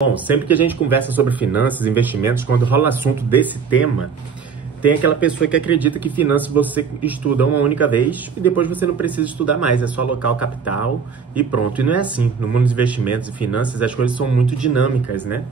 Bom, sempre que a gente conversa sobre finanças, investimentos, quando rola assunto desse tema, tem aquela pessoa que acredita que finanças você estuda uma única vez e depois você não precisa estudar mais, é só alocar o capital e pronto. E não é assim. No mundo dos investimentos e finanças, as coisas são muito dinâmicas, né?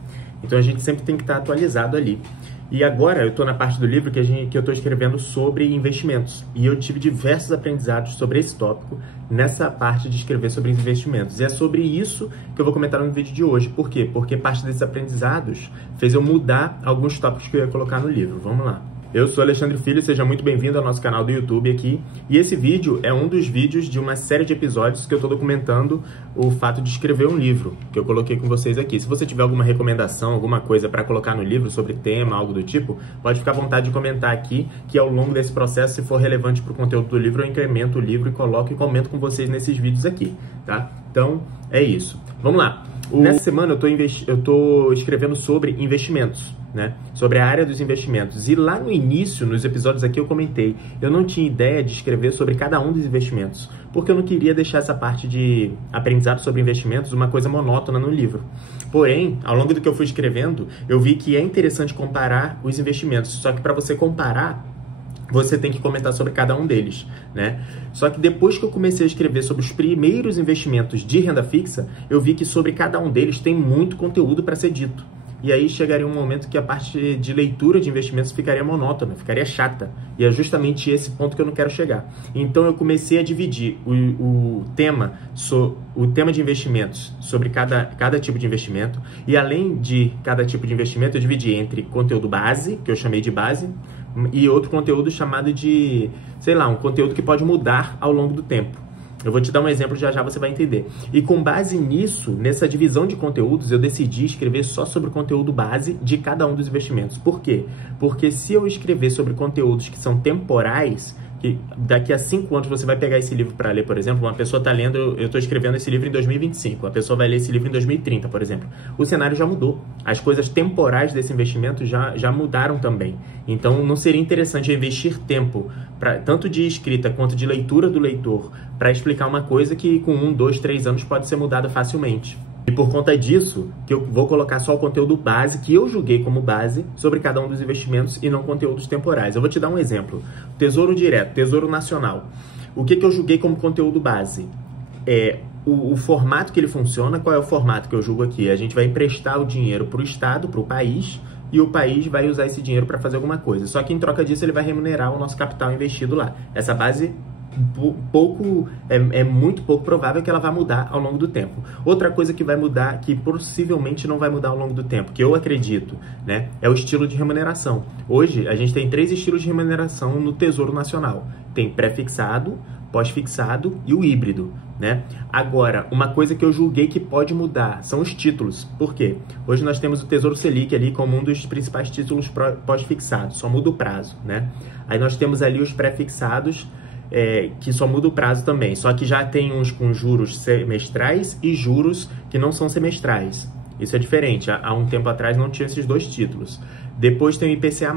Então a gente sempre tem que estar atualizado ali. E agora eu estou na parte do livro que eu estou escrevendo sobre investimentos. E eu tive diversos aprendizados sobre esse tópico nessa parte de escrever sobre investimentos. E é sobre isso que eu vou comentar no vídeo de hoje. Por quê? Porque parte desses aprendizados fez eu mudar alguns tópicos que eu ia colocar no livro. Vamos lá. Eu sou Alexandre Filho, seja muito bem-vindo ao nosso canal do YouTube aqui. E esse vídeo é um dos vídeos de uma série de episódios que eu estou documentando o fato de escrever um livro, que eu coloquei com vocês aqui. Se você tiver alguma recomendação, alguma coisa para colocar no livro sobre tema, algo do tipo, pode ficar à vontade de comentar aqui, que ao longo desse processo, se for relevante para o conteúdo do livro, eu incremento o livro e coloco e comento com vocês nesses vídeos aqui, tá? Então, é isso. Vamos lá. Nessa semana eu tô escrevendo sobre investimentos, né? Sobre a área dos investimentos. E lá no início, nos episódios aqui, eu comentei, eu não tinha ideia de escrever sobre cada um dos investimentos, porque eu não queria deixar essa parte de aprendizado sobre investimentos uma coisa monótona no livro. Porém, ao longo do que eu fui escrevendo, eu vi que é interessante comparar os investimentos. Só que para você comparar, você tem que comentar sobre cada um deles, né? Só que depois que eu comecei a escrever sobre os primeiros investimentos de renda fixa, eu vi que sobre cada um deles tem muito conteúdo para ser dito. E aí chegaria um momento que a parte de leitura de investimentos ficaria monótona, ficaria chata. E é justamente esse ponto que eu não quero chegar. Então eu comecei a dividir o tema de investimentos sobre cada tipo de investimento. E além de cada tipo de investimento, eu dividi entre conteúdo base, que eu chamei de base, e outro conteúdo chamado de, sei lá, um conteúdo que pode mudar ao longo do tempo. Eu vou te dar um exemplo, já você vai entender. E com base nisso, nessa divisão de conteúdos, eu decidi escrever só sobre o conteúdo base de cada um dos investimentos. Por quê? Porque se eu escrever sobre conteúdos que são temporais, que daqui a 5 anos você vai pegar esse livro para ler, por exemplo, uma pessoa está lendo, eu estou escrevendo esse livro em 2025, a pessoa vai ler esse livro em 2030, por exemplo. O cenário já mudou. As coisas temporais desse investimento já mudaram também. Então, não seria interessante investir tempo, tanto de escrita quanto de leitura do leitor, para explicar uma coisa que com 1, 2, 3 anos pode ser mudada facilmente. E por conta disso, que eu vou colocar só o conteúdo base, que eu julguei como base, sobre cada um dos investimentos e não conteúdos temporais. Eu vou te dar um exemplo. Tesouro Direto, Tesouro Nacional. O que eu julguei como conteúdo base? O formato que ele funciona. Qual é o formato que eu julgo aqui? A gente vai emprestar o dinheiro para o Estado, para o país, e o país vai usar esse dinheiro para fazer alguma coisa. Só que em troca disso ele vai remunerar o nosso capital investido lá. Essa base é muito pouco provável que ela vá mudar ao longo do tempo. Outra coisa que vai mudar, que possivelmente não vai mudar ao longo do tempo, que eu acredito, né, é o estilo de remuneração. Hoje a gente tem 3 estilos de remuneração no Tesouro Nacional. Tem pré-fixado, pós-fixado e o híbrido, né? Agora, uma coisa que eu julguei que pode mudar são os títulos. Por quê? Hoje nós temos o Tesouro Selic ali como um dos principais títulos pós-fixados, só muda o prazo, né? Aí nós temos ali os pré-fixados, que só muda o prazo também, só que já tem uns com juros semestrais e juros que não são semestrais. Isso é diferente, há um tempo atrás não tinha esses 2 títulos. Depois tem o IPCA+.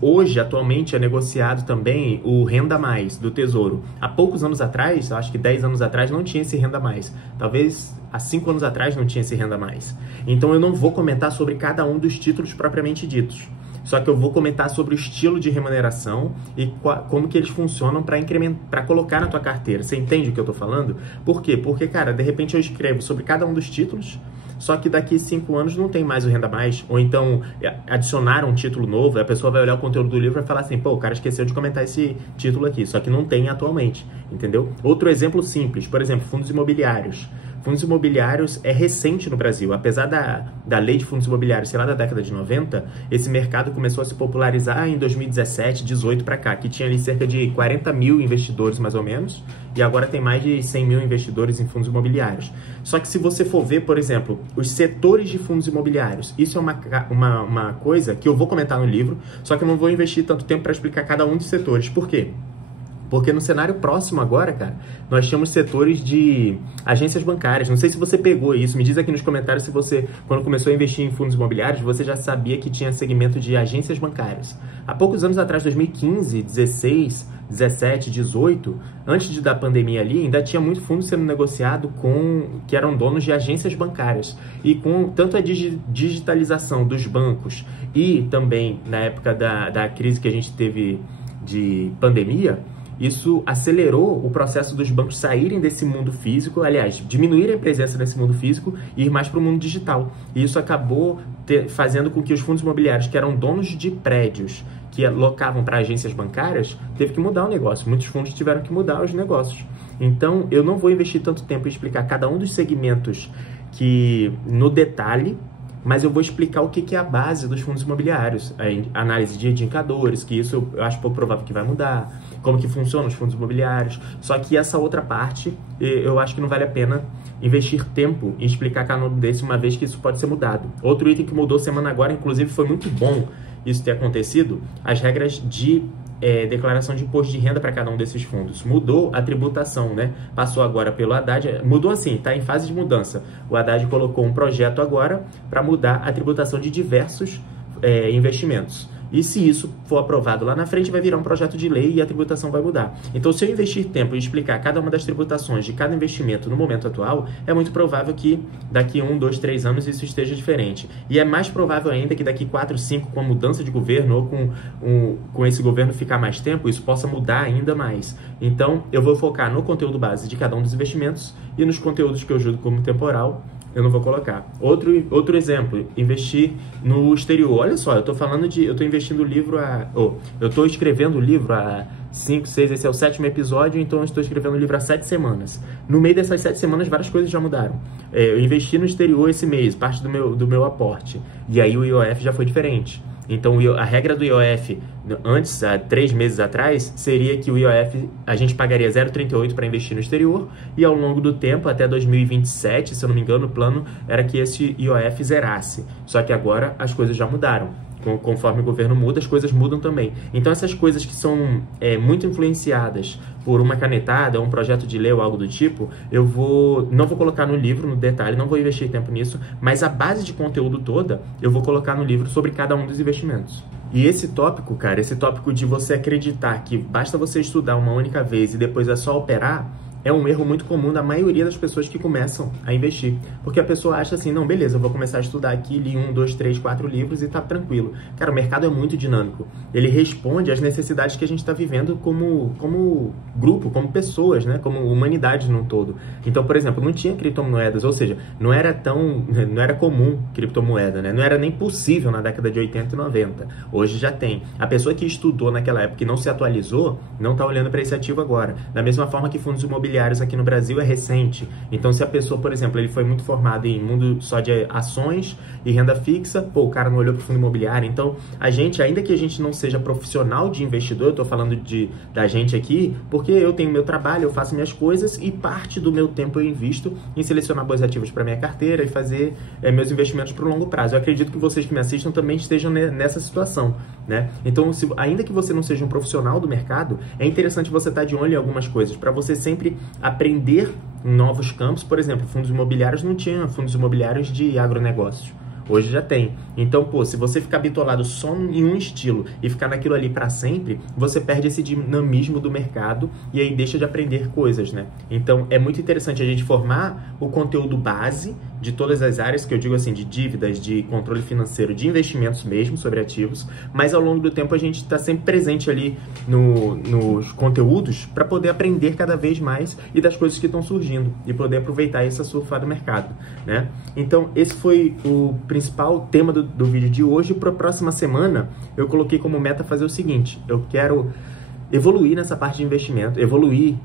Hoje, atualmente, é negociado também o Renda Mais do Tesouro. Há poucos anos atrás, acho que 10 anos atrás, não tinha esse Renda Mais. Talvez há 5 anos atrás não tinha esse Renda Mais. Então eu não vou comentar sobre cada um dos títulos propriamente ditos. Só que eu vou comentar sobre o estilo de remuneração e como que eles funcionam para colocar na tua carteira. Você entende o que eu tô falando? Por quê? Porque, cara, de repente eu escrevo sobre cada um dos títulos, só que daqui a 5 anos não tem mais o Renda Mais, ou então adicionaram um título novo, a pessoa vai olhar o conteúdo do livro e vai falar assim, pô, o cara esqueceu de comentar esse título aqui, só que não tem atualmente, entendeu? Outro exemplo simples, por exemplo, fundos imobiliários. Fundos imobiliários é recente no Brasil. Apesar da lei de fundos imobiliários ser lá da década de 90, esse mercado começou a se popularizar em 2017, 18 para cá, que tinha ali cerca de 40 mil investidores mais ou menos, e agora tem mais de 100 mil investidores em fundos imobiliários. Só que se você for ver, por exemplo, os setores de fundos imobiliários, isso é uma coisa que eu vou comentar no livro, só que eu não vou investir tanto tempo para explicar cada um dos setores. Por quê? Porque no cenário próximo agora, cara, nós temos setores de agências bancárias. Não sei se você pegou isso. Me diz aqui nos comentários se você, quando começou a investir em fundos imobiliários, você já sabia que tinha segmento de agências bancárias. Há poucos anos atrás, 2015, 16, 17, 18, antes da pandemia ali, ainda tinha muito fundo sendo negociado que eram donos de agências bancárias. E com tanto a digitalização dos bancos e também na época da crise que a gente teve de pandemia, isso acelerou o processo dos bancos saírem desse mundo físico, aliás, diminuírem a presença nesse mundo físico e ir mais para o mundo digital. E isso acabou fazendo com que os fundos imobiliários, que eram donos de prédios, que alocavam para agências bancárias, teve que mudar o negócio. Muitos fundos tiveram que mudar os negócios. Então, eu não vou investir tanto tempo em explicar cada um dos segmentos no detalhe, mas eu vou explicar o que é a base dos fundos imobiliários, a análise de indicadores, que isso eu acho pouco provável que vai mudar, como que funcionam os fundos imobiliários. Só que essa outra parte, eu acho que não vale a pena investir tempo em explicar cada um desse, uma vez que isso pode ser mudado. Outro item que mudou semana agora, inclusive foi muito bom isso ter acontecido, as regras de declaração de imposto de renda para cada um desses fundos. Mudou a tributação, né? Passou agora pelo Haddad, mudou assim, está em fase de mudança. O Haddad colocou um projeto agora para mudar a tributação de diversos investimentos. E se isso for aprovado lá na frente, vai virar um projeto de lei e a tributação vai mudar. Então, se eu investir tempo em explicar cada uma das tributações de cada investimento no momento atual, é muito provável que daqui 1, 2, 3 anos isso esteja diferente. E é mais provável ainda que daqui 4, 5, com a mudança de governo ou com esse governo ficar mais tempo, isso possa mudar ainda mais. Então, eu vou focar no conteúdo base de cada um dos investimentos e nos conteúdos que eu julgo como temporal, eu não vou colocar. Outro exemplo, investir no exterior. Olha só, eu estou investindo o livro eu estou escrevendo o livro há 5, 6, esse é o 7º episódio, então eu estou escrevendo o livro há 7 semanas. No meio dessas 7 semanas, várias coisas já mudaram. Eu investi no exterior esse mês, parte do meu aporte, e aí o IOF já foi diferente. Então, a regra do IOF, antes, há 3 meses atrás, seria que o IOF, a gente pagaria 0,38 para investir no exterior, e ao longo do tempo, até 2027, se eu não me engano, o plano era que esse IOF zerasse. Só que agora as coisas já mudaram. Conforme o governo muda, as coisas mudam também. Então, essas coisas que são muito influenciadas por uma canetada, um projeto de lei ou algo do tipo, não vou colocar no livro, no detalhe, não vou investir tempo nisso, mas a base de conteúdo toda eu vou colocar no livro sobre cada um dos investimentos. E esse tópico, cara, esse tópico de você acreditar que basta você estudar uma única vez e depois é só operar, é um erro muito comum da maioria das pessoas que começam a investir. Porque a pessoa acha assim, não, beleza, eu vou começar a estudar aqui, li 1, 2, 3, 4 livros e tá tranquilo. Cara, o mercado é muito dinâmico. Ele responde às necessidades que a gente está vivendo como grupo, como pessoas, né? Como humanidade num todo. Então, por exemplo, não tinha criptomoedas, ou seja, não era comum criptomoeda, né? Não era nem possível na década de 80 e 90. Hoje já tem. A pessoa que estudou naquela época e não se atualizou, não está olhando para esse ativo agora. Da mesma forma que fundos imobiliários aqui no Brasil é recente. Então, se a pessoa, por exemplo, ele foi muito formado em mundo só de ações e renda fixa, o cara não olhou para o fundo imobiliário. Então, a gente, ainda que a gente não seja profissional de investidor, eu estou falando da gente aqui, porque eu tenho meu trabalho, eu faço minhas coisas e parte do meu tempo eu invisto em selecionar bons ativos para minha carteira e fazer meus investimentos para o longo prazo. Eu acredito que vocês que me assistam também estejam nessa situação, né? Então, ainda que você não seja um profissional do mercado, é interessante você estar de olho em algumas coisas, para você sempre aprender em novos campos. Por exemplo, fundos imobiliários não tinha fundos imobiliários de agronegócios. Hoje já tem. Então, se você ficar bitolado só em um estilo e ficar naquilo ali para sempre, você perde esse dinamismo do mercado e aí deixa de aprender coisas, né? Então, é muito interessante a gente formar o conteúdo base de todas as áreas, que eu digo assim, de dívidas, de controle financeiro, de investimentos mesmo, sobre ativos, mas ao longo do tempo a gente está sempre presente ali nos conteúdos para poder aprender cada vez mais e das coisas que estão surgindo e poder aproveitar essa surfar do mercado, né? Então, esse foi o principal tema do vídeo de hoje. Para a próxima semana, eu coloquei como meta fazer o seguinte: eu quero evoluir nessa parte de investimento,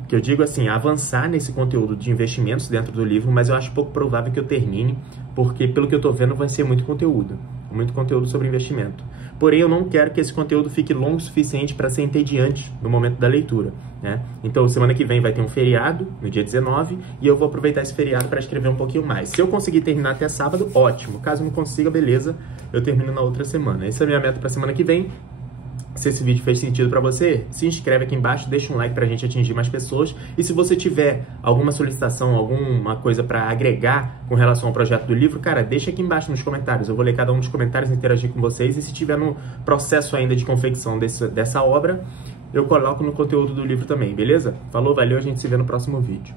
que eu digo assim, avançar nesse conteúdo de investimentos dentro do livro, mas eu acho pouco provável que eu termine, porque pelo que eu estou vendo vai ser muito conteúdo sobre investimento. Porém, eu não quero que esse conteúdo fique longo o suficiente para ser entediante no momento da leitura, né? Então, semana que vem vai ter um feriado, no dia 19, e eu vou aproveitar esse feriado para escrever um pouquinho mais. Se eu conseguir terminar até sábado, ótimo. Caso não consiga, beleza, eu termino na outra semana. Essa é a minha meta para semana que vem. Se esse vídeo fez sentido para você, se inscreve aqui embaixo, deixa um like pra gente atingir mais pessoas. E se você tiver alguma solicitação, alguma coisa para agregar com relação ao projeto do livro, cara, deixa aqui embaixo nos comentários. Eu vou ler cada um dos comentários e interagir com vocês. E se tiver no processo ainda de confecção dessa obra, eu coloco no conteúdo do livro também, beleza? Falou, valeu, a gente se vê no próximo vídeo.